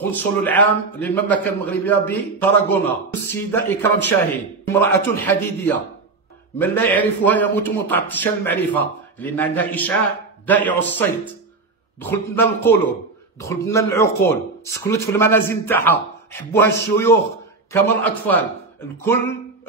القنصل العام للمملكة المغربية بطرابلس السيدة إكرام شاهين، امرأة حديدية من لا يعرفها يموت متعطشا المعرفة، لأن عندها إشعاع دائع الصيت، دخلت لنا للقلوب، دخلت لنا للعقول، سكنت في المنازل نتاعها، حبوها الشيوخ كما الأطفال،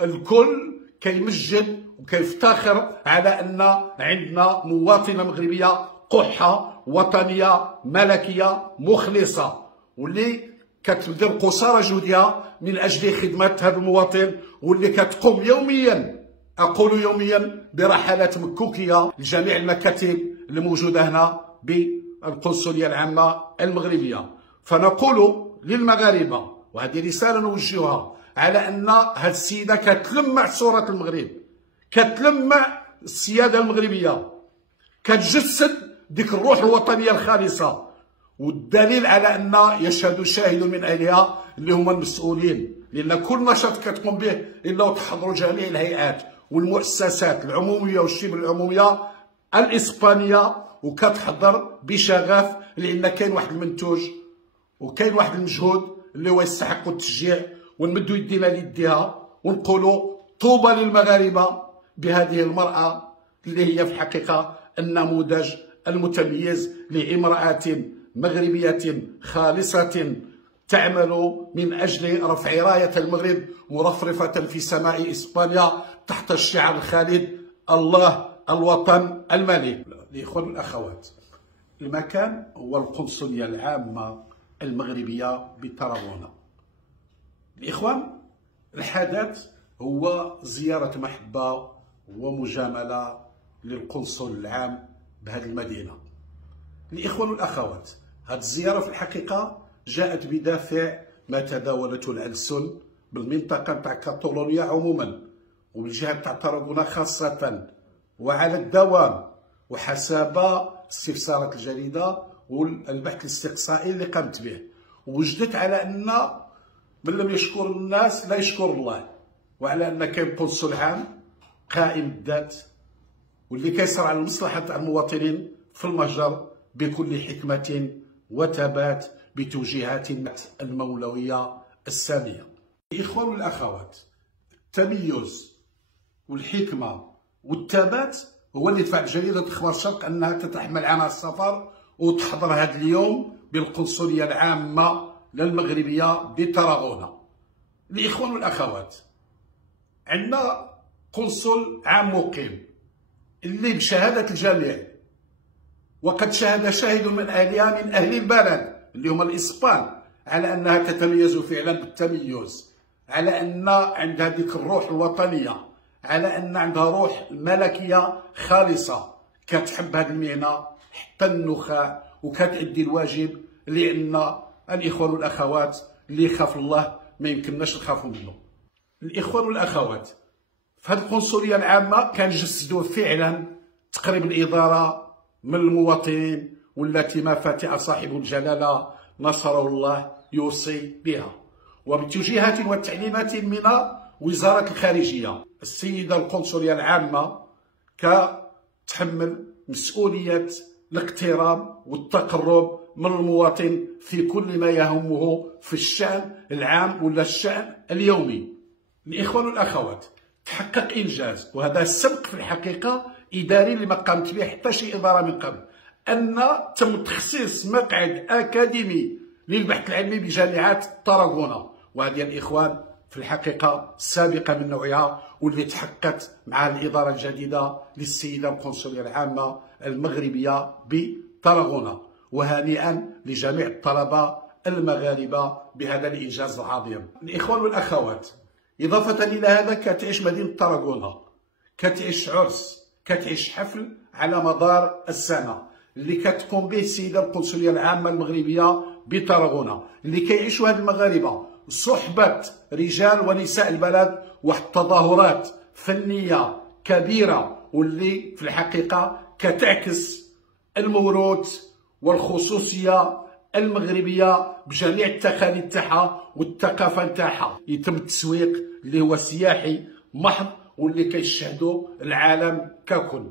الكل كيمجد وكيفتخر على أن عندنا مواطنة مغربية قحة وطنية ملكية مخلصة، واللي كتبذل قصارى جهدها من أجل خدمة هذا المواطن، واللي كتقوم يوميا، أقول يوميا، برحلات مكوكية لجميع المكاتب الموجودة هنا بالقنصلية العامة المغربية. فنقول للمغاربة، وهذه رسالة نوجهها، على أن هذه السيدة كتلمع صورة المغرب، كتلمع السيادة المغربية، كتجسد ديك الروح الوطنية الخالصة، والدليل على أن يشهد شاهد من أهلها اللي هما المسؤولين، لأن كل نشاط كتقوم به إلا وتحضروا جميع الهيئات والمؤسسات العمومية والشبه العمومية الإسبانية، وكتحضر بشغف، لأن كاين واحد المنتوج وكاين واحد المجهود اللي هو يستحق التشجيع، ونمدوا يدينا ليديها ونقولوا طوبى للمغاربة بهذه المرأة اللي هي في الحقيقة النموذج المتميز لامرأة مغربية خالصة تعمل من أجل رفع راية المغرب مرفرفة في سماء إسبانيا تحت الشعار الخالد: الله الوطن الملك. الإخوان والأخوات، المكان هو القنصلية العامة المغربية بطرابلس. الإخوان، الحدث هو زيارة محبة ومجاملة للقنصل العام بهذه المدينة. الإخوان والأخوات، هذه الزيارة في الحقيقة جاءت بدافع ما تداولته الألسن بالمنطقة نتاع كاتالونيا عموما، وبالجهة نتاع طرابلس خاصة، وعلى الدوام، وحسب استفسارات الجريدة والبحث الاستقصائي اللي قمت به، وجدت على أن من لم يشكر الناس لا يشكر الله، وعلى أن كاين قنصل عام قائم الذات واللي كيسعى على المصلحة تاع المواطنين في المجر بكل حكمة وثبات بتوجيهات المولوية السامية. الإخوان والأخوات، التميز والحكمة والثبات هو اللي دفع جريدة أخبار الشرق أنها تتحمل عناء السفر وتحضر هذا اليوم بالقنصلية العامة للمغربية بطرابلس. الإخوان والأخوات، عندنا قنصل عام مقيم اللي بشهادة الجميع، وقد شهد شاهد من أهلها من أهل البلد اللي هما الإسبان على أنها تتميز فعلا بالتميز، على أن عندها ديك الروح الوطنية، على أن عندها روح ملكية خالصة، كتحب هذه المهنة حتى النخاع وكتأدي الواجب، لأن الإخوان والأخوات اللي يخاف الله ما يمكنناش نخافوا منه. الإخوان والأخوات، في هذه القنصلية العامة كنجسدوا فعلا تقريب الإدارة من المواطنين، والتي ما فتح صاحب الجلالة نصره الله يوصي بها، وبتوجيهات وتعليمات من وزارة الخارجية. السيدة القنصلية العامة كتحمل مسؤولية الاقتراب والتقرب من المواطن في كل ما يهمه في الشأن العام ولا الشأن اليومي. الإخوان والأخوات، تحقق إنجاز، وهذا السبق في الحقيقة إداري لما قامت به حتى شي إدارة من قبل، أن تم تخصيص مقعد أكاديمي للبحث العلمي بجامعة طرابلس، وهذه الإخوان في الحقيقة سابقة من نوعها، واللي تحققت مع الإدارة الجديدة للسيدة القنصلية العامة المغربية بطرابلس. وهنيئا لجميع الطلبة المغاربة بهذا الإنجاز العظيم. الإخوان والأخوات، إضافة إلى هذا كتعيش مدينة طرابلس، كتعيش عرس، كتعيش حفل على مدار السنة اللي كتقوم به السيدة القنصلية العامة المغربية بطرابلس، اللي كيعيشوا هاد المغاربة صحبة رجال ونساء البلد، واحد التظاهرات فنية كبيرة، واللي في الحقيقة كتعكس الموروث والخصوصية المغربية بجميع التقاليد تاعها والثقافة تاعها. يتم التسويق اللي هو سياحي محض، واللي كيشهدوا العالم ككل.